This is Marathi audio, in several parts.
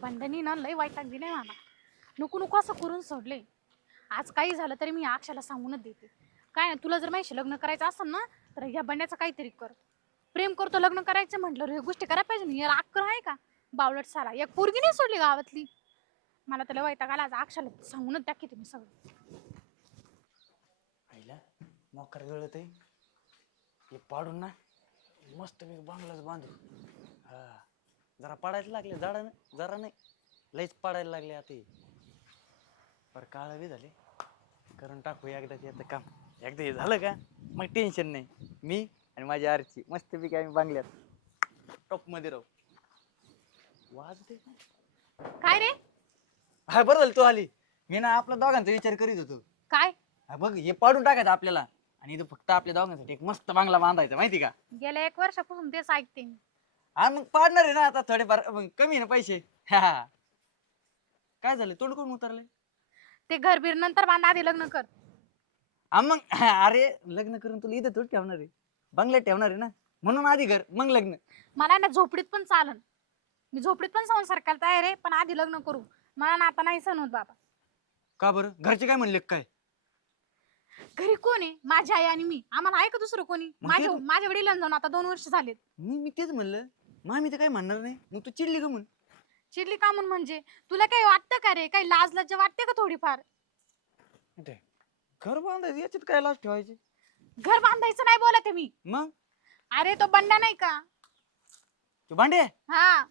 बंड्यानी ना लय वैताग नाही मला नको नको असं करून सोडले. आज काही झालं तरी मी अक्षाला सांगूनच देते. काय ना तुला जर माझ्याशी लग्न करायचं असेल ना तर ह्या बंड्याचं काहीतरी कर. प्रेम करतो लग्न करायचं म्हटलं ह्या गोष्टी करायला पाहिजे ना यार अक्कर आहे का? बावलट सारा एक पोरगी नाही सोडली गावातली. मला त्याला वैताग आला आज अक्षाला सांगूनच द्या की तुम्ही सगळं. आईला मोकर गळत आहे. हे पाडून ना मस्त मी बांगलाच बांधू हा. जरा पाडायला लागले झाडा नाही जरा नाही. लईच पाडायला लागले आता हे. पर काळ बी झाले. करून टाकू एकदाच याचं काम. एकदा हे झालं का मग टेन्शन नाही. मी आणि माझी आरची मस्तपैकी आम्ही बांगल्यात. टॉपमध्ये राहू. वाजते काय रे? हा बरं झालं तू आली. मी ना आपल्या दोघांचा विचार करीत होतो. काय? हा बघ हे पाडून टाकायचं आपल्याला. आणि इथं फक्त आपल्या दोघांसाठी एक मस्त बांगला बांधायचा माहिती का? गेल्या एक वर्षापासून तेच ऐकते मी. हा मग पाडणार आहे ना आता थोडेफार मग कमी आहे ना पैसे? हा. काय झालं? तोंड कोण उतरले ते घर बीर नंतर बांधा आधी लग्न कर. हा मग अरे लग्न करून तुला इथं थोडी ठेवणार आहे. बंगल्यात ठेवणार आहे ना? म्हणून आधी घर मग लग्न. मला ना झोपडीत पण चालन. मी झोपडीत पण संसार करायला तयार आहे पण आधी लग्न करू. मला ना आता नाही सण होत बाबा. का बरं? घरचे काय म्हणले काय? घरी कोण आहे? माझी आई आणि मी. आम्हाला आहे का दुसरं कोणी? मग माझ्या माझ्या वडिलांना जाऊन आता दोन वर्ष झालेत. मी मी तेच म्हणलं. मामी तर काय म्हणणार नाही. मग तू चिडली का म्हण चिडली का म्हणून म्हणजे? तुला काही वाटतं का रे? काही लाज लज्जा वाटते का थोडीफार? घर बांधायचं याच्यात काय लाच ठेवायचे? घर बांधायचं नाही बोलत आहे मी. मग? अरे तो बंडा नाही का? तू भांडे? हा.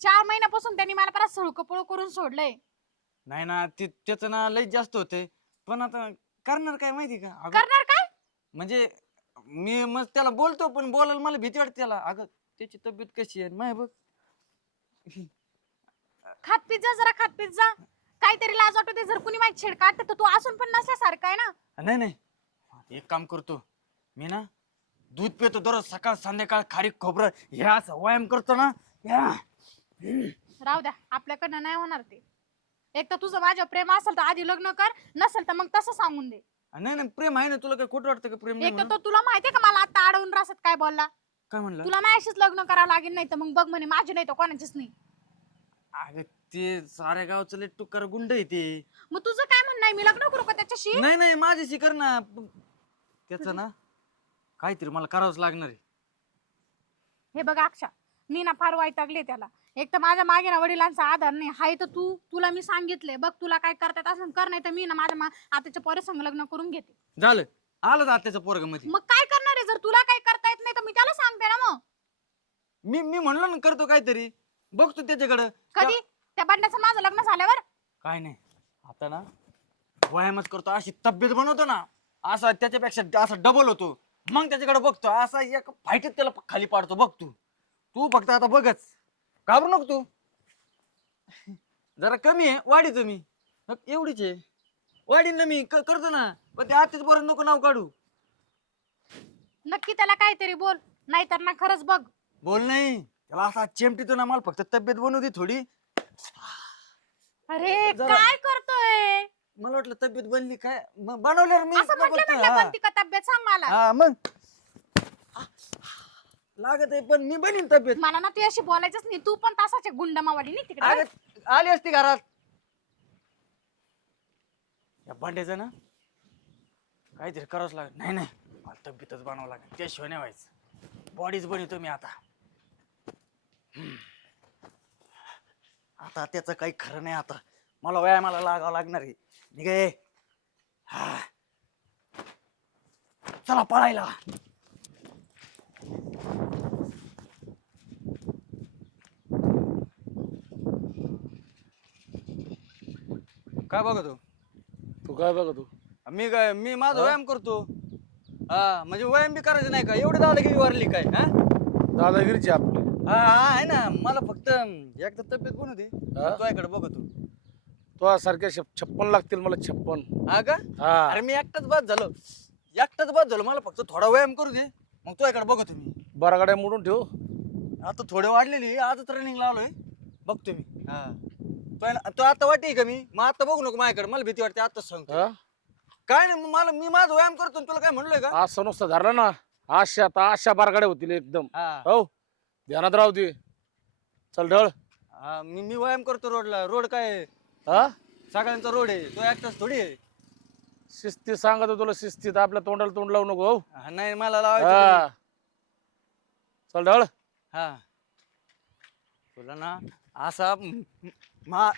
चार महिन्यापासून त्यांनी मला परत सळकपळ करून सोडलंय. नाही ना ते त्याचं ना लईच जास्त होते पण आता करणार काय माहिती का? अगं, करणार काय? म्हणजे मी मग त्याला बोलतो पण बोलायला मला भीती वाटते त्याला. अगं त्याची तब्येत कशी आहे माय बघ. खात पिझ्झा जरा खात पिझ्झा काहीतरी लाज वाटते जर कुणी माझी छेड काढते तर तू असून पण नसल्यासारखं आहे ना. नाही नाही. एक काम करतो. मी ना दूध पितो दररोज सकाळ संध्याकाळ खारीक खोबरं हे असं व्यायाम करतो ना. या. राहू द्या. आपल्याकडनं नाही होणार ते. एक तर तुझं माझ्या प्रेम असेल तर आधी लग्न कर. नसेल तर मग तसं सांगून दे. नाही नाही. प्रेम आहे ना. तुला काय खोटं वाटतं का? प्रेम नाही एक तर म्हणून? तो तुला माहितीये का मला आता अडवून रासत काय बोलला? काय म्हणलं? तुला माझ्याशीच लग्न करावं लागेल नाही तर मग बघ म्हणे माझी नाही तर कोणाचीच नाही. अगं ते साऱ्या गावचं लय टुकार गुंड आहे ते. मग तुझं काय म्हणणं आहे? मी लग्न करू का त्याच्याशी? नाही नाही माझ्याशी कर ना. त्याच ना काहीतरी मला करावंच लागणार आहे. हे बघ अक्षा मी ना फार वाईट लागले त्याला. एक तर माझ्या मागे ना वडिलांचा आधार नाही. हाय तर तू तुला मी सांगितले बघ तुला काय करतात असं कर नाही तर मी ना माझ्या मा- आताच्या पोरे संग लग्न करून घेते. झालं. आलं का त्याचं पोरगमध्ये. मग काय करणार? जर तुला काय करता येत नाही तर मी त्याला सांगते ना मग. मी मी म्हणलो ना करतो काहीतरी. बघतो त्याच्याकडं. कधी? त्या बंड्याचं माझं लग्न झाल्यावर? काय नाही. आता ना व्यायामच करतो अशी तब्येत बनवतो ना असा त्याच्यापेक्षा असा डबल होतो. मग त्याच्याकडे बघतो असा एक फाईटीत त्याला खाली पाडतो बघ तू. तू फक्त आता बघच. घाबरू नको तू. जरा कमी आहे वाढीतो मी एवढीच आहे. वाढीन ना मी क- करतो ना. पण ते आताच बरं नको नाव काढू. नक्की त्याला काहीतरी बोल नाहीतर ना खरंच बघ. बोल नाही. त्याला असा चेमटीतो ना मला फक्त तब्येत बनवू दे थोडी. अरे जरा- काय करतोय? मला वाटलं तब्येत बनली काय? मग बनवल्यावर मी असं म्हटलं बघतो, म्हटलं हा. बनती का तब्येत? सांग मला. हा मग. लागत आहे पण मी बनीन तब्येत. मला ना तुझ्याशी बोलायचंच नाही. तू पण तासाचे गुंड मावाली नाही तिकडे. अरे आली असती घरात. या भांड्याचं ना काहीतरी करावंच लागत नाही नाही. मला तब्येतच बनावं लागेल. त्याशिवाय नाही व्हायचं. बॉडीच बनवतो मी आता. आता त्याचं काही खरं नाही आता. मला व्यायामाला लागावं लागणार आहे. निघे हा. चला पळायला. काय बघतो? तू काय बघ तू मी काय मी माझा? व्यायाम करतो. हा म्हणजे व्यायाम बी करायचं नाही का? एवढे दादागिरी वारली काय हा? दादागिरीची आपली. हा हा, आहे ना. मला फक्त एकदा तब्येत बनू दे. हा? तुझ्याकडे बघतो. तो सारख्या छप- छप्पन लागतील मला छप्पन. हा का? हा. अरे मी एकटाच बाद झालो. एकटाच बाद झालो. मला फक्त थोडा व्यायाम करू दे. मग तुझ्याकडे बघतो मी. बरा गाड्या मोडून ठेव. आता थोडे वाढलेली आजच रनिंग लावलोय बघतो मी. हा. तू आता वाटते का मी? मग आता बघू नको माझ्याकडे. मला भीती वाटते आताच सांगतो. हा? काय नाही मग मला मी माझा व्यायाम करतो आणि तुला काय म्हणलोय का? आज नुसतं धरला ना आशा आता आशा बारगाड्या होतील एकदम. हा. हो ध्यानात राहू दे. चल ढळ. हा मी मी व्यायाम करतो रोडला. रोड काय आहे? हा? सगळ्यांचा रोड आहे. तो एकटाच थोडी आहे. शिस्ती सांगतो तुला शिस्तीत आपल्या तोंडाला तोंड लावू नको हो. हा, नाही मला लावायचं हा. चल ढळ. हा. तुला ना असा म- म- मा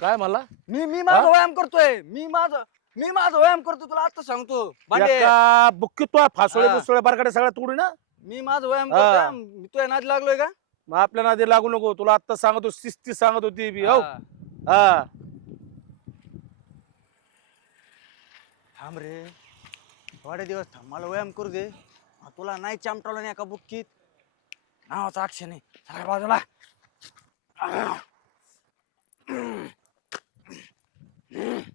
काय मला मी मी माझा व्यायाम करतोय. मी माझं मी माझा व्यायाम करतो तुला आता सांगतो. भांडे. एका बुक्की तो फासोळे हा. बुसोळे बारकाडे सगळ्या तोडी ना मी माझा व्यायाम हा. करतोय मी तुझ्या नादी लागलोय का? मग आपल्या नादी लागू नको. तुला आता सांगतो शिस्ती सांगत होती बी हो. हा. हा. थांब रे. थोडे दिवस थांब मला व्यायाम करू दे. तुला नाही चामटावलं नाही एका बुक्कीत. नावाचा अक्षर नाही. बाजूला.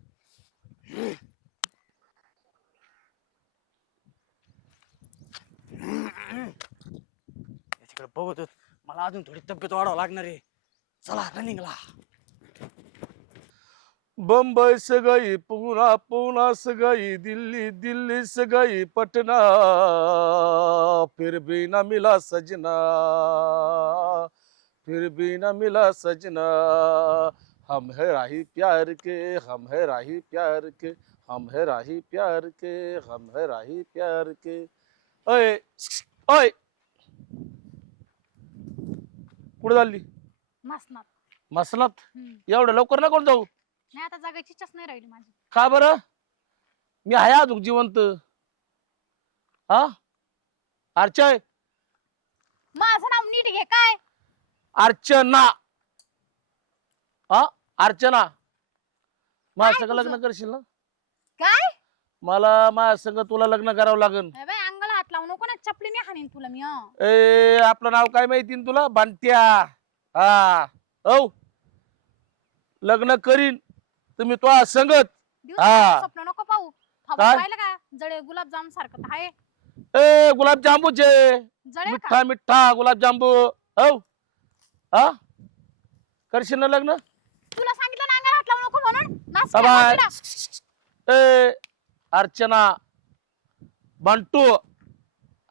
याच्याकडे बघतो मला अजून थोडी तब्येत वाढावं लागणार आहे. चला रनिंगला बंबई से गई पूना पूना से गई दिल्ली दिल्ली से गई पटना. फिर भी ना मिला सजना फिर भी ना मिला सजना. हम है राही प्यार के हम है राही प्यार के हम है राही प्यार के हम है राही प्यार के। ओय ओय कुठे चालली? मसनात. मसनात? हम्म. एवढं लवकर नको जाऊ? नाही आता जगायची इच्छाच नाही राहिली माझी. का बरं? मी आहे अजून जिवंत. हा? अर्चय? माझं नाव नीट घे काय? अर्चना. हा? अर्चना माझ्या संग लग्न? करशील ना? काय? मला माझ्या संग तुला लग्न करावं लागन अरे बाई अंगाला हात लावू नको ना चपलीने हाणीन तुला मी हं. ए आपलं नाव काय माहिती ना तुला? बांट्या. हा. औ. लग्न करीन. तुम्ही तो संगत. हा. स्वप्न नको पाहू. काय? पाहिलं का? जळे गुलाबजाम सारखं तर आहे. ए जळे का? मिठ्ठा मिठ्ठा गुलाबजांबू. औ. हा? करशील ना लग्न तुला सांगितलं ना अंगाला हात लावू नको म्हणून नाच बाय. ए अर्चना बंटू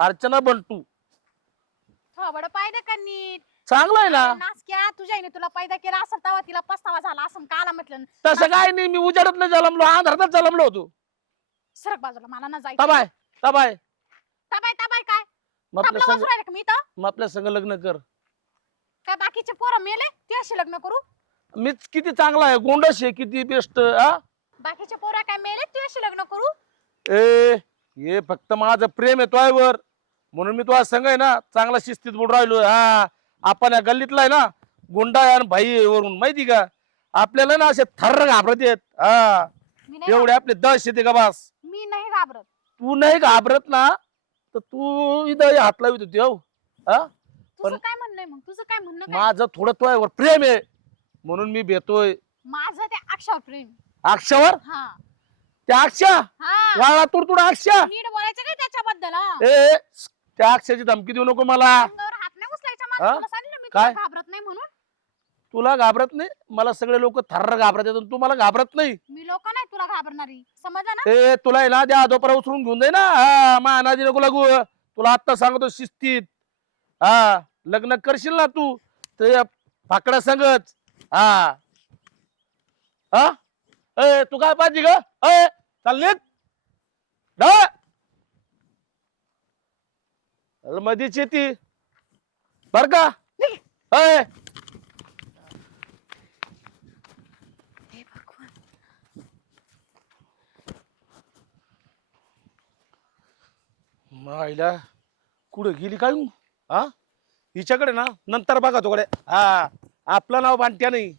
अर्चना बंटू. थोबड पाहिजे का नीट? चांगलं आहे ना? नाच क्या? तुझ्या आईने तुला पैदा केला असेल तेव्हा तिला पस्तावा झाला असं काला म्हटलं. तसं काय नाही मी उजाडत नाही जलमलो आंध्रातच जलमलो होतो. सरक बाजूला मला ना जायचं. तबाय तबाय. तबाय तबाय काय? मग आपल्या तबला संग का मी इथं? मग आपल्या संग लग्न कर. काय बाकीचे पोरं मेले? ते अशी लग्न करू? मीच किती चांगला आहे गोंडस आहे किती बेस्ट हा बाकीचे पोरं काय मेले ते अशी लग्न करू? ए हे फक्त माझं प्रेम आहे तोयवर. म्हणून मी तुझ्या संग आहे ना चांगला शिस्तीत बोल राहिलो हा आपण या गल्लीतला आहे ना गुंडा आहे आणि भाई आहे वरून माहिती का? आपल्याला ना असे थर्र घाबरत येत हा. मी नाही एवढे आपले दश येते का बास. मी नाही घाबरत. तू नाही घाबरत ना तर तू इथं हात लावित होती हो. हा? तुझं पण- काय म्हणणं आहे मग? तुझं काय म्हणणं काय? माझं थोडं तोयवर प्रेम आहे. म्हणून मी भेटोय माझं ते अक्षर प्रेम. अक्षावर हा. त्या अक्षा हा. वाळा तुडतुड अक्षा नीट बोलायचं काय त्याच्याबद्दल हा? ए त्या अक्षाची धमकी देऊ नको मला. अंगावर हात नाही उचलायचा माझा हा? तुला सांगितलं मी काय? घाबरत नाही म्हणून? तुला घाबरत नाही? मला सगळे लोक थर्र घाबरत येतात तू मला घाबरत नाही. मी लोक नाही तुला घाबरणारी. समजा ना? ए तुला आहे ना द्या दोपरा उचलून घेऊन जाई ना. हा मा नादी नको लागू. तुला आत्ता सांगतो शिस्तीत. हा लग्न करशील ना तू? ते फाकड्या संगच हा. हा? ए तू काय पाहिजे ग? ए चाल निघ. जा. अरे मधीच येते. बर का? ए. मायला कुठं गेली काय? हा? हिच्याकडे ना? नंतर बघा तुकडे हा. आपलं नाव बांट्या नाही.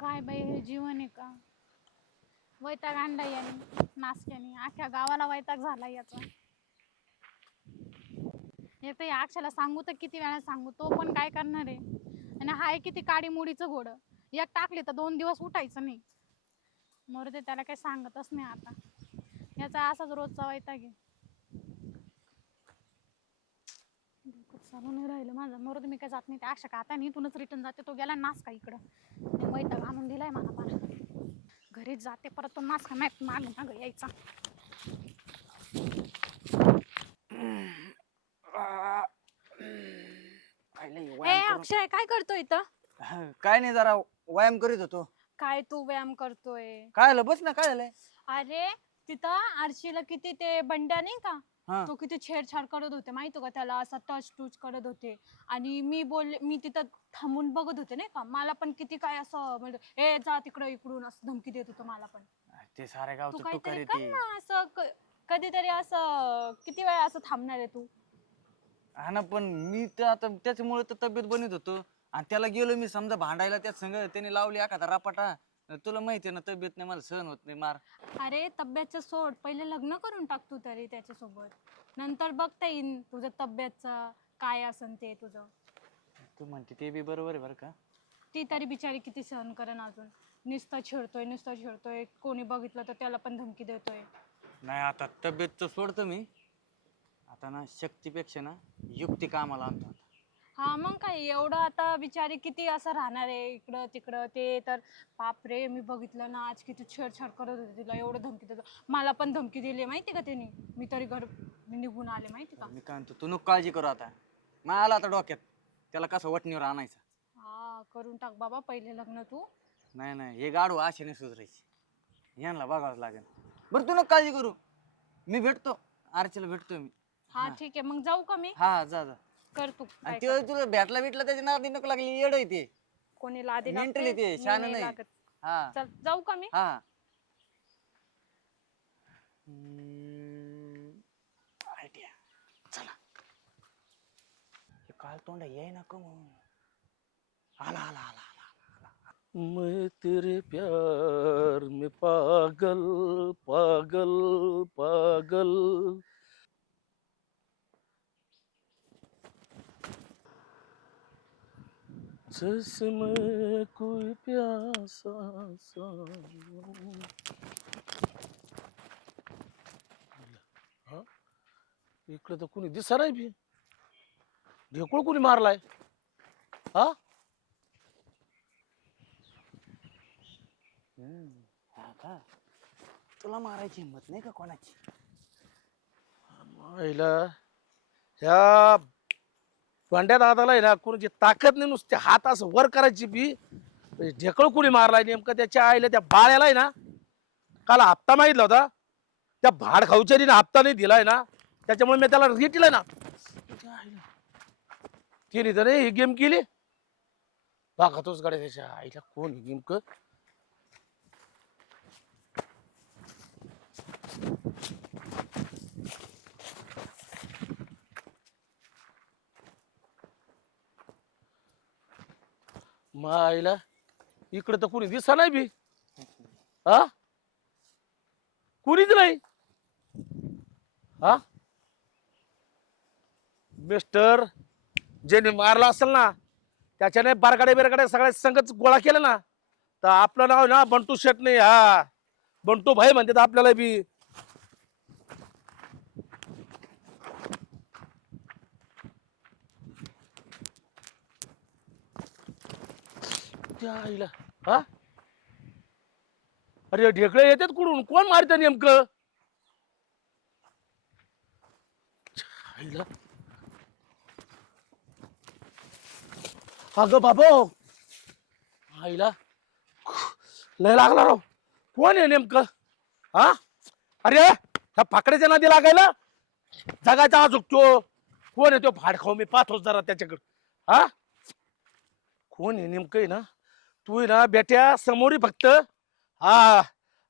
काय बाई हे जीवन आहे का? वैताग आणला याने नासक्याने. अख्ख्या गावाला वैताग झाला याचा. एक तर या अक्षाला सांगू तर किती वेळा सांगू तो पण काय करणार आहे? आणि हाय किती काडी मुडीचं घोडं. एक टाकली तर दोन दिवस उठायचं नाही. मरू ते त्याला काही सांगतच नाही आता. याचा असाच रोजचा वैताग आहे. डोकंच चालू नाही राहिलं. माझं मरू दे, मी काय जात नाही त्या अक्षा का आता नाही इथूनच रिटर्न जाते तो गेला नास का इकडं. वैताग आणून दिलाय मला मला घरीच जाते परत तो नास का नाही मागं यायचा. विषय काय करतोय इथं? काय नाही जरा व्यायाम करीत होतो. काय तू व्यायाम करतोय? काय झालं? बस ना काय झालंय? अरे तिथं आरशीला किती ते बंड्या नाही का? हा. तो किती छेडछाड करत होते माहिती का? त्याला असं टच टूच करत होते. आणि मी बोलले मी तिथं थांबून बघत होते नाही का? मला पण किती काय असं म्हणजे ए जा तिकडं इकडून असं धमकी देत होतं मला पण. ते सारे तू गावचं काहीतरी कर ना असं क- कधीतरी असं किती वेळ असं थांबणार आहे तू? हा ना पण मी तर आता त्याच्यामुळे तर तब्येत बनवत होतो. आणि त्याला गेलो मी समजा भांडायला त्यात संग त्याने लावली एखादा रापाटा. तुला माहिती आहे ना तब्येत नाही मला सहन होत नाही मार. अरे तब्येतचं सोड. पहिले लग्न करून टाक तू तरी त्याच्यासोबत. नंतर बघता येईन तुझं तब्येतचं काय असन ते तुझं. तू म्हणते ते बी बरोबर आहे बरं का? ती तरी बिचारी किती सहन करेन अजून. नुसतं छेडतोय नुसतं छेडतोय. कोणी बघितलं तर त्याला पण धमकी देतोय. नाही आता तब्येतचं सोडतो मी. आता ना शक्तीपेक्षा ना युक्ती कामाला आणतो आता. हा मग काय एवढं आता बिचारी किती असं राहणार आहे इकडं तिकडं ते तर. बापरे मी बघितलं ना आज किती छेडछाड करत होते तिला एवढं धमकी देतो मला पण धमकी दिली माहिती का त्यांनी मी तरी घर मी निघून आले माहिती का? मी काय म्हणतो तू नको काळजी करू आता. मग आला आता डोक्यात त्याला कसं वटणीवर आणायचं? हा करून टाक बाबा पहिले लग्न तू. नाही नाही हे गाडू आशेने सुधरायची. यांना बघावंच लागेल. बरं तू नको काळजी करू. मी भेटतो आरचीला भेटतो मी. हा. ठीक आहे मग जाऊ का मी? हा जा जा. कर तू आणि काय ते तुला भेटला भेटला त्याच्या नादी नको लागली येड आहे ते. कोणी लादी लागते, आहे ते, मी शहाणा नाही नाही. लागत. हा. चल जाऊ का मी? हा. चला. हे काल तोंड ये ना कम आला आला आला आला. मैं तेरे प्यार में पागल पागल पागल. जिसमें कोई प्यासा सा हा? इकडे तर कोणी दिसा नाही बी ढेकूळ कोणी मारलाय हा? हा का? तुला मारायची हिंमत नाही का कोणाची? महिला ह्या भांड्या दादाला आहे ना कोणाची ताकद नाही नुसते हात असं वर करायची बी. म्हणजे ढेकळ कुणी मारलाय नेमकं त्याच्या आईला त्या बाळ्याला आहे ना काल हप्ता मागितला होता. त्या भाड खाऊच्या हप्ता नाही दिलाय ना त्याच्यामुळे मी त्याला रिटिलाय ना. आईला. तिने तर ही गेम केली. बघतोच गाड्या त्याच्या आईला कोण ही नेमकं? मायला इकडे तर कुणी दिसा नाही बी. हा? कुणीच नाही. हा? मिस्टर ज्याने मारला असेल ना त्याच्याने बारगाडे बिरगाडे सगळ्या संगच गोळा केला ना तर आपलं नाव ना बंटू शेट नाही हा. बंटू भाई म्हणतात आपल्याला बी. त्या आईला. हा? अरे ढेकळे येतात कुठून? कोण मारत नेमकं? आईला. अगं बाबो. आईला. लय लागला राव. कोण आहे नेमकं? हा? अरे ह्या फाकड्याच्या नादी लागायला? जगायचा हा कोण आहे तो? फाडखाऊ मी पाहतोच जरा त्याच्याकडं. हा? कोण आहे नेमकं आहे ना? तू आहे ना बेट्या समोरी फक्त. हा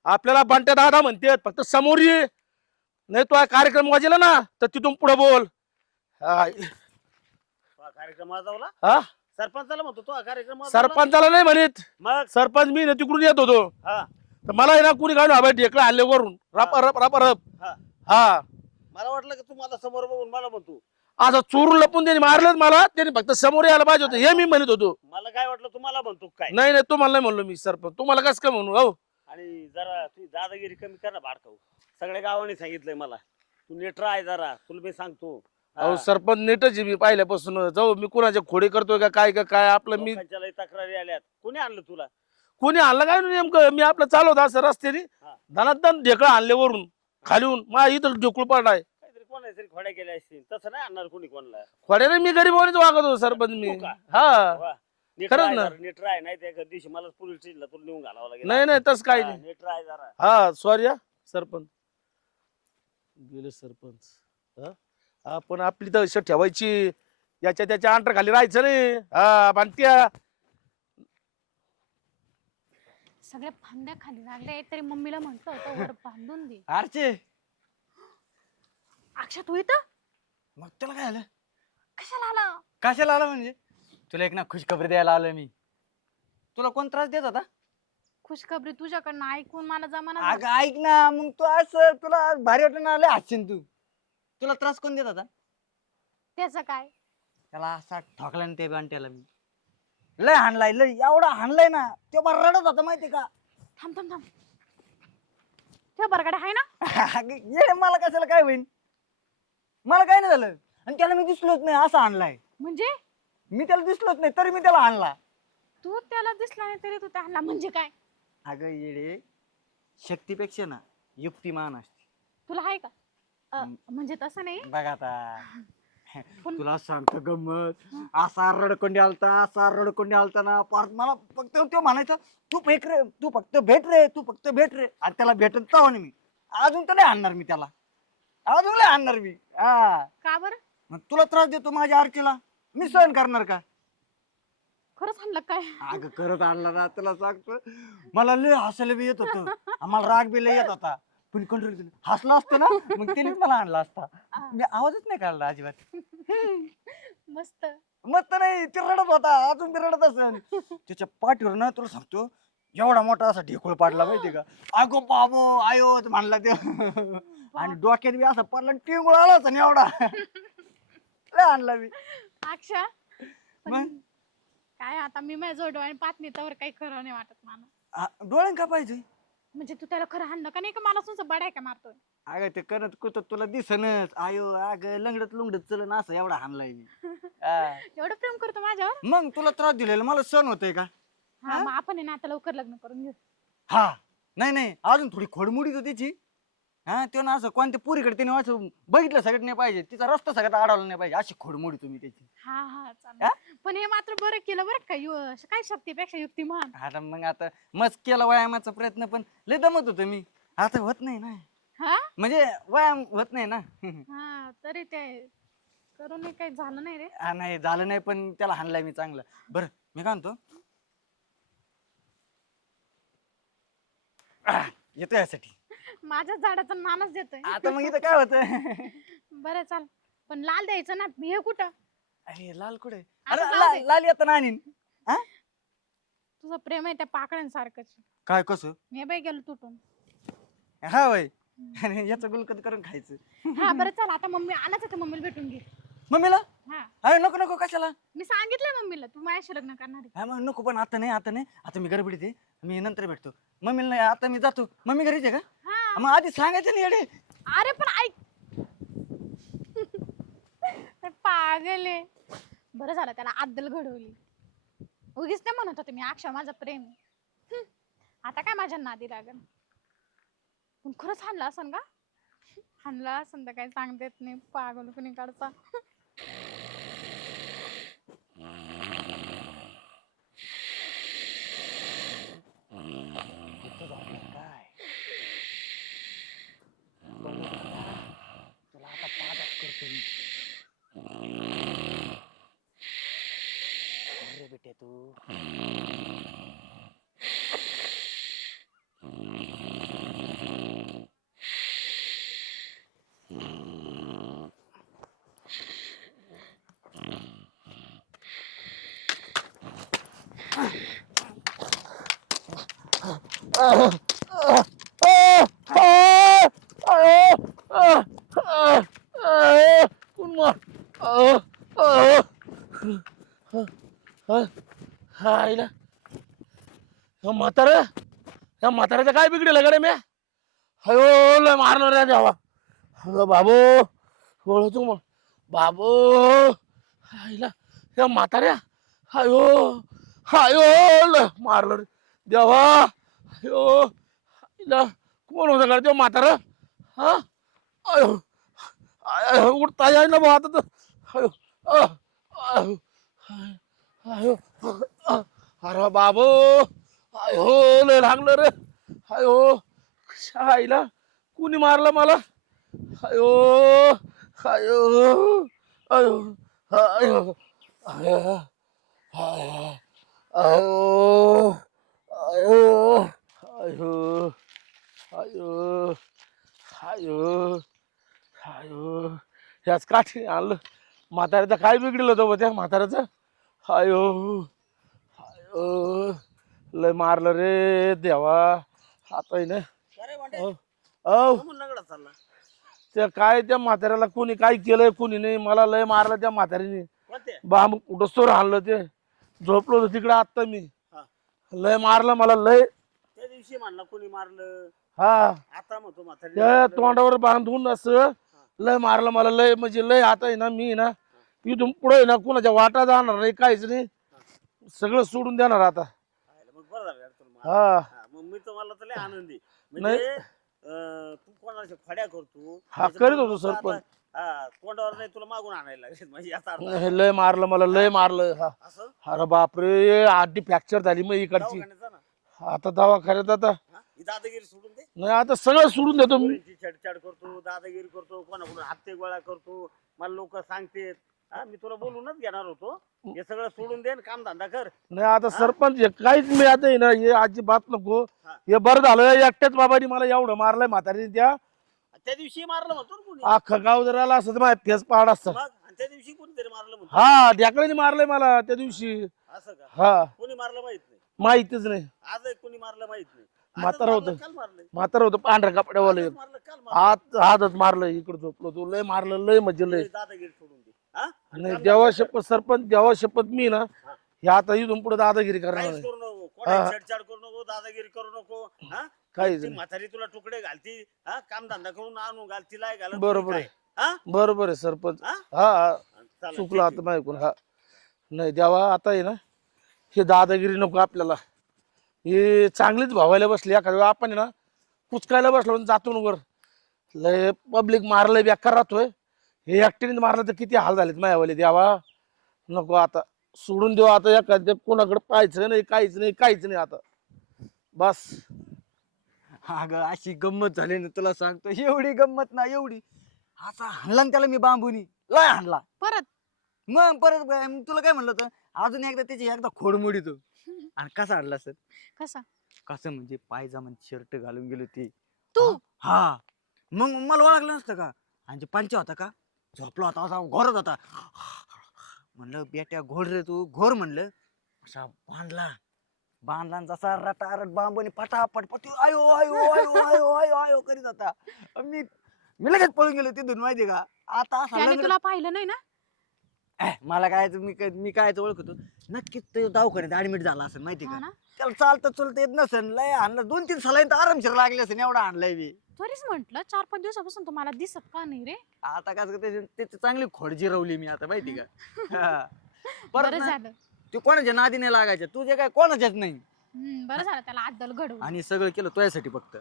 आपल्याला बंट्या दादा म्हणते फक्त समोरी. नाही तो हा कार्यक्रम वाजेला ना तर तिथून पुढे बोल. हा, तो हा कार्यक्रम वाजवला? हा? सरपंचाला म्हणतो तो हा कार्यक्रम वाजवला? सरपंचाला नाही म्हणत. मग? सरपंच मी ना तिकडून येत होतो. हा. तर मला आहे ना कुणी गाणं हवं ढेकळं हल्ले वरून. रापा रप रापा रप. हा. हा. मला वाटलं की तू मला समोर बघून मला म्हणतो. असं चोरून लपून त्यांनी मारलंच मला. त्यांनी फक्त समोर यायला पाहिजे होतं. हे मी म्हणत होतो. मला काय वाटलं तुम्हाला म्हणतो काय? नाही नाही तुम्हाला नाही म्हणलो मी सरपंच. तुम्हाला कसं काय म्हणू? हो. आणि जरा तू दादागिरी कमी कर ना भाडकाऊ. सगळ्या गावाने सांगितलंय मला. तू नीट राह जरा. तुला मी सांगतो. अहो सरपंच नीटच आहे मी पाहिल्यापासून. जाऊ मी कुणाच्या खोडे करतोय का काय का काय? आपलं मी लोकांच्या लय तक्रारी आल्यात. कोणी आणलं तुला? कोणी आणलं काय नाही नेमकं? मी आपलं चालवत असं रस्त्याने. हा. धनात ढेकळं आणले वरून. खालीहून मा इथं ढेकूळ पडलाय. काहीतरी कोण कोणाला तरी खोड्या केल्या असतील? तसं नाही आणणार कोणी कोणाला. खोड्याने मी गरीबवानीच वागत होतो सरपंच मी. हो का? हा. वा. नीट खरंच राह ना. जरा, नीट राह नाही त्या दिवशी मला पोलीस स्टेशनला तुला नेऊन घालावं लागेल. नाही नाही तस काही हा, नाही. नीट राह जरा. हा सॉरी हा सरपंच. गेले सरपंच हा? आपण आपली तर ठेवायची. याच्या त्याच्या अंटर खाली राहायचं नाही. हा पण त्या सगळ्या फांद्या खाली लागले तरी मम्मीला म्हंटल होतं वर बांधून दे. आरचे. अक्षा तू इथं? मग त्याला काय झालं? कशाला आला? कशाला आला म्हणजे? तुला एक ना खुशखबरी द्यायला आलोय मी. तुला कोण त्रास देत होता? खुशखबरी तुझ्याकडनं ऐकून मला जमाना अगं ऐक ना मग तू असं तुला भारी वाटून आलं हातशीन तू. तुला त्रास कोण देत होता? त्याचं काय? त्याला असा ठोकला ना ते बांट्याला मी. लय हाणलाय लय एवढा हाणलाय ना ते मला रडत होता माहिती का? थांब थांब थांब. ते बरगडे आहे ना? अगं, येडे मला कशाला काय होईन? मला काय नाही झालं. आणि त्याला मी दिसलोच नाही असं आणलाय. म्हणजे? मी त्याला दिसलोच नाही तरी मी त्याला आणला. तू त्याला दिसला नाही तरी तू त्याला म्हणजे काय? अगं येडे शक्तीपेक्षा ना युक्तिमान असते. तुला आहे का? अ. म्हणजे तसं नाही? बघ आता. पण- तुला सांगतो गंमत. असा रडकोंडी आलता असा रडकोंडी आलता ना. परत मला फक्त तो म्हणायचा तू फेक रे तू फक्त भेट रे तू फक्त भेट रे. आणि त्याला भेटत जाऊ मी. अजून तर नाही आणणार मी त्याला. अजून नाही आणणार मी हा. का बरं? मग तुला त्रास देतो माझ्या आरतीला? मी सहन करणार का? खरंच आणलं काय? अगं करत आणला ना तुला सांगतो. मला लय हसायला बी येत होतं. आम्हाला राग बी लय येत होता. पण कंट्रोल हसला असतो ना मग त्याने मला आणला असता. मी आवाजच नाही काढला अजिबात. मस्त. मस्त नाही ते रडत होता. अजून ते रडत असेल त्याच्या पाठीवर ना तुला सांगतो एवढा मोठा असा ढेकूळ पाडला माहितीये का? अगो बाबो आयो ते म्हणला ते. आणि डोक्यात बी असा पडला टिंगूळ आला होता ना एवढा लय आणला मी. अक्षा मग? काय आता मी माझ्या डोळ्याने पाहत नाही त्यावर काही खरं नाही वाटत मला. डोळ्यान का पाहिजे म्हणजे तू त्याला खरं हाणलं का नाही का मला तुमचं बडाय का मारतोय? अगं ते करत कुत तुला दिसनच. आयो अग लंगडत लुंगडत चलन असं एवढा हाणलाय मी. हा. एवढं प्रेम करतो माझ्यावर? मग तुला त्रास दिलेला मला सण होतोय का? हा मग आपण आहे ना आता लवकर लग्न करून घेऊ. हा. नाही नाही. अजून थोडी खोडमुडीच त्याची हा तो ना असं कोणत्या पुरीकडे त्याने असं बघितलं सगळं नाही पाहिजे तिचा रस्ता सगळ्यात अडवला नाही पाहिजे अशी खोडमुडी तुम्ही त्याची. हा हा? चालेल. पण हे मात्र बरं केलं बरं का यु- काय शक्तीपेक्षा युक्तिमान? आता मग आता मस्त केला व्यायामाचा प्रयत्न पण लय दमत होतो मी. आता होत नाही ना. हा? म्हणजे व्यायाम होत नाही ना. हा तरी ते करून काही झालं नाही रे. हा, नाही झालं नाही पण त्याला हाणलाय मी चांगलं. बरं मी काय म्हणतो? आह, येतो यासाठी. माझ्याच झाडाचा मानच देतोय. आता मग इथं काय होतं? बरं चाल. पण लाल द्यायचं ना? हे कुठं? अरे लाल कुठे? अरे. लाल येतं ना आणीन. तुझं प्रेम आहे त्या पाकड्यांसारखंच काय कसं? मी बाई गेलो तुटून. हा वय. आणि याचं गुलकत करून खायचं. हा बरं चल. आता मम्मी आणाच आता मम्मीला भेटून घे. मम्मीला? हा. अरे नको नको कशाला? मी सांगितलंय मम्मीला तू माझ्याशी लग्न करणार आहे. हा मग नको पण आता नाही आता नाही. आता मी गडबडीत आहे. मी नंतर भेटतो. मम्मीला नाही आता मी जातो. मम्मी घरीच आहे का? मग आधी सांगायचं नाही येडे. अरे पण ऐक. पागल आहे. बरं झालं त्याला अद्दल घडवली. उगीच नाही म्हणत होते मी अक्षा माझं प्रेम. आहे. हं. आता काय माझ्या नादी लागल पण खरंच हाणला असन का? हाणला असन तर काही सांगता येत नाही पागल कुणी काढचा काय तुला आता पादात करतो मी अरे बेटे तू हायला म्हातार? या म्हाताऱ्याचं काय बिघडेल कडे म्या? हयो लय मारणार रे देवा. अगं बाबू ओळखतो मग बाबू हायला या म्हाताऱ्या. हयो हयो लय मारलं रे देवा. हयो आईला. कोण होतं का देव म्हातारं? हा? अयो आय, आय, उठता याय ना भाऊ आता तर. आयो, आ, आयो, अरे बाबो आयो लय लागलं रे आयो आईला कुणी मारलं मला आयो आयो आयो आयो आयो आयो आयो आयो आयो आयो आयो ह्याच काठी आणलं म्हाताऱ्याचं काय बिघडलं होतं बा त्या म्हाताऱ्याचं आयो आयो लय मारलं रे देवा. आता आहे ना अहो, अहो. त्या काय त्या म्हाताऱ्याला कोणी काय केलंय कोणी नाही. मला लय मारलं त्या म्हाताऱ्याने कोणते? बाम डोसोर आणलं ते. झोपलो होतो तिकडे आत्ता मी. हा. लय मारलं मला लय. त्या दिवशी म्हणला कोणी मारलं. हा. आता म्हणतो म्हातारी त्या तोंडावर बांधून असं लय मारलं मला लय. म्हणजे लय आता आहे ना मी ना इथून पुढे ना कुणाच्या वाटा जाणार नाही काहीच नाही. सगळं सोडून देणार आता मग बरं झालं यार तुला मारलं. हा. मग मी तर मला तर लय आनंदी. म्हणजे अं, तू कोणाच्या खड्या करतो? हा, त्याच्यामुळे करीत होतो तू आता- सरपंच. हा तोंडावर नाही तुला मागून आणायला लागेल म्हणजे याचा अर्थ हे लय मारलं मला लय मारलं हा. असं? अरे बापरे आधी फ्रॅक्चर झाली मग इकडची. ना. आता दवाखान्यात आता. हा? ही दादागिरी सोडून दे. नाही आता सगळं सोडून देतो मी. पोरींची छेडछाड करतो दादागिरी करतो कोणाकडून हत्ते गोळा करतो मला लोक सांगतेत. हा मी तुला बोलूनच घेणार होतो. हे सगळं सोडून दे काम धंदा कर. नाही आता सरपंच हे काहीच मी आता आहे ना हे अजिबात नको. हा. हे बरं झालं एकट्याच बाबांनी मला एवढं मारलंय म्हातारी त्या. त्या दिवशी मारलं म्हणतो ना कोणी? अख्खं गाव जर आला असं तर माझ्या फेस पाड असतं. मग? आणि त्या दिवशी कोणीतरी मारलं म्हणतो हा ढ्याकळ्याने मारलंय मला त्या दिवशी. असं का? हा. कोणी मारलं माहीत नाही? माहितीच नाही. आज कोणी मारलं माहीत नाही. आजच म्हातारं मारलं, होतं. काल म्हातारा होतं पांढऱ्या कपड्यावाले आजच मारलं काल मारलं. हात हातच मारलं इकडे झोपलो तू लय मारलं लय म्हणजे लय. हे दादागिरी सोडून दे. हा नाही देवा. शपथ सरपंच देवा शपथ मी ना हा. आता इथून पुढे दादागिरी करणार काहीच नाही. करू नको. हा. छेडछाड करू नको दादागिरी करू नको. हा? काहीच ती नाही. म्हातारी तुला तुकडे घालती हा? काम धंदा करून आणून घाल तिला घाल बरोबर आहे. हा? बरोबर आहे सरपंच. हा? हा हा. चुकलं आता आहे. माझ्याकडून हा. नाही देवा आता आहे ना हे दादागिरी नको आपल्याला. हे चांगलीच भावायला बसली एखाद्या वेळी आपण आहे ना कुचकायला बसलो आणि जातो ना वर. लय पब्लिक मारलंय बेकार राहतोय. हे एकटीने मारलं तर किती हाल झालेत माझ्यावाले देवा? नको आता. सोडून देऊ आता एखाद्या कोणाकडे पाहायचं नाही काहीच नाही काहीच नाही आता. बस. अगं अशी गंमत झाली ना तुला सांगतो. एवढी गंमत ना एवढी. असा हाणला ना त्याला मी बांबूनी. लय हाणला. परत? मग परत मग तुला काय म्हणलं होतं? अजून एकदा त्याची एकदा खोड मोडीतो. आणि कसा हाणला सर? कसा? कसं म्हणजे पायजामा शर्ट घालून गेलो ती तू? हा. मग मला ओळखलं नसतं का? आणि ते पंचा होता का? झोपला होता असा घोरत होता. म्हणलं बेट्या घोड रे तू घोर म्हणलं. असा बांधला. बांधला आणि जसा रटारट बांबूने पटापट पटू आयो आयो आयो आयो आयो आयो करीत होता. मी मी लगेच पळून गेलो तिथून माहिती का? आता असा त्याने तुला पाहिलं नाही ना? मला काय मी काय मी काय ते ओळखतो. नक्कीच ते दवाखान्यात ऍडमिट झाला असेल माहिती हा का ना? त्याला चालतं चलतं येत नसेल लय आणलं दोन तीन सलाईन तर आरामशीर लागले असेल एवढा आणलाय मी. तरीच म्हंटल चार पाच दिवसापासून तुम्हाला दिसत का नाही रे? आता कसं त्याची चांगली खोड जिरवली मी आता माहिती का? हा. परत बरं ना, झालं. ते कोणाच्या नादी नाही लागायच्या तुझे काय कोणाच्याच नाही. हम्म, बरं झालं त्याला आदल घडवलं आणि सगळं केलं तुझ्यासाठी फक्त.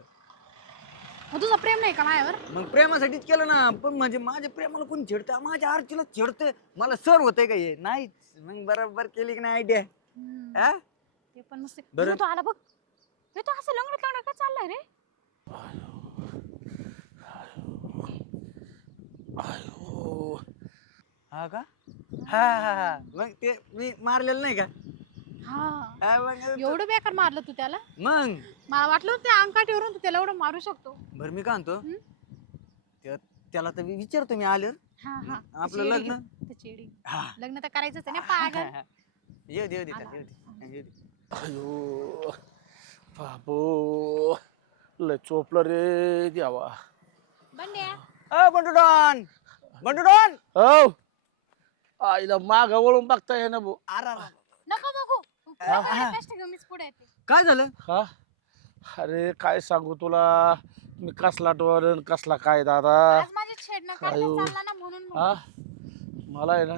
मग तुझं प्रेम नाही का माझ्यावर मग प्रेमासाठीच केलं ना पण म्हणजे माझ्या प्रेमाला कोण छेडतं? माझ्या आरतीला छेडतं? मला सर होतंय का हे? नाहीच. मग बरोबर केली की नाही आयडिया हम्म, ते पण मस्त बरं. तू आला बघ. हे तो असं लंगडत लंगडत का चाललाय रे? आयो हा का? हा हा हा. मग ते मी मारलेलं नाही का? हा. हा, मग एवढं बेकार मारलं तू त्याला? मग? मला वाटलं त्या अंकाठीवरून तू त्याला एवढं मारू शकतो. बरं मी काय म्हणतो? हम्म? त्या- त्याला तर मी विचारतो मी हा हा. आपलं लग्न? घे. ते चिडी हा. लग्न तर करायचंच आहे ना पागल. येऊ दे येऊ दे आला. येऊ दे येऊ दे. अयो बाबो लय चोपलं रे देवा. बंड्या. अ बंडू डॉन बंडू डॉन हो. आईला माग वळून बघता ये ना भाऊ नको बघू. हा, हा. कष्ट मीच पुढे येते. काय झालं? हा? अरे काय सांगू तुला? मी कसला डोर कसला काय दादा? आज माझी छेडणं करता आयो. चालला ना म्हणून म्हणते. हा? मला आहे ना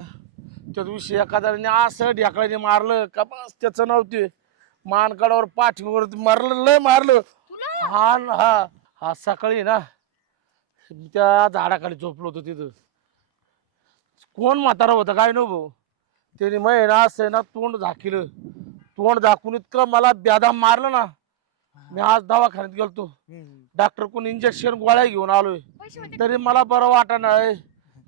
त्या दिवशी एखाद्याने असं ढ्याकळ्याने मारलं का बस त्याचं नव्हते मानकडावर पाठीवर मारलं लय मारलं. हा न- हा हा सकाळी ना मी त्या झाडाखाली झोपलो होतो तिथं. कोण म्हातारा होता काय नो भाऊ? त्याने मग ना असं आहे ना तोंड झाकिलं. तोंड झाकून इतकं मला बेदाम मारलं ना मी आज दवाखान्यात गेलतो. डॉक्टर कोण इंजेक्शन गोळ्या घेऊन आलोय. पैसे होते तरी मला बरं वाटणार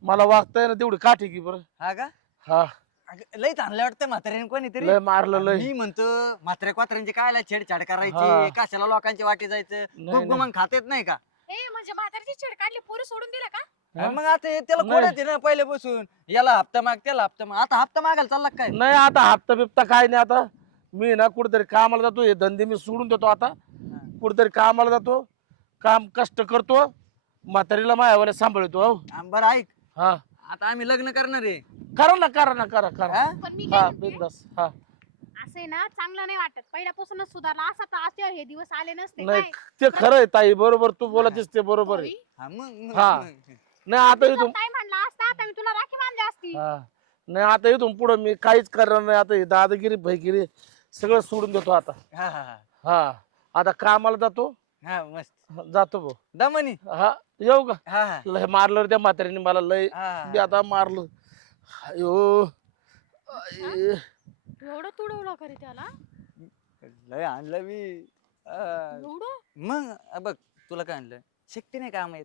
मला वागता ना तेवढी काठी की बरं. हा का? हा. अगं, लय चांगलं वाटतं म्हाताऱ्याने कोणीतरी. लय मारलं लय. मी म्हणतो म्हाताऱ्या क्वात्रांची काय छेडछाड हा. करायची कशाला लोकांची वाटे जायचं? नाही, गुप मग खात येत नाही का? ए म्हणजे म्हातारीची छेड काढली पोरं सोडून दिला का? हा? मग आता हे त्याला नाही. कोणाचे ना पहिले बसून याला हप्ता माग त्याला हप्ता माग. आता हप्ता मागायला चालला का काय? नाही आता हप्ता बिप्ता काय नाही आता. मी ना कुठेतरी कामाला जातो हे धंदे मी सोडून देतो आता. कुठेतरी कामाला जातो काम कष्ट करतो म्हातारीला मायावाला सांभाळतो हो. हा, बरं ऐक. हा. आता आम्ही लग्न करणार आहे. करा ना करा ना करा करा. हा? पण मी हा काय म्हणते, बिंदास हा. असं आहे ना चांगलं नाही वाटत. पहिल्यापासूनच सुधारला. असा तर आज हे दिवस आले नसते. नाही काय? ते खरं? आहे ताई बरोबर तू बोलतेस ते बरोबर आहे? हा, मग मग- हा. मग. नाही आता इथून काय म्हणला असता? आता मी तुला राखी बांधली असती. हा. नाही आता इथून पुढं मी काहीच करणार नाही. आता हे दादागिरी भैगिरी सगळं सोडून देतो आता. हा हा हा. हा. आता कामाला जातो. हा मस्त. जातो भाऊ. दमनी. हा. येऊ का? हा. हा लय मारलं रे त्या म्हातारीने मला लय हा. आता मारलं. अयो. आई. एवढं तुडवलं खरे त्याला? लय आणलं मी. एवढं? मग अ बघ तुला काय आणलं? शक्ती नाही काम येत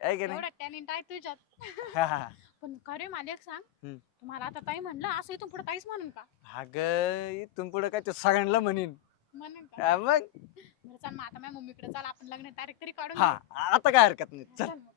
आहे की एवढा टॅलेंट आहे तुझ्यात. पण खरे मला एक सांग? हम्म. तुम्हाला आता ताई म्हणलं असं इथून पुढे ताईच म्हणून का? हा ग इथून पुढे काय ते सगळ्यांना म्हणीन. म्हणून का हा, मग बरं चल मग आता माझ्या मम्मीकडे चल आपण लग्न तारीख तरी काढून हा. आता काय हरकत नाही चल मग.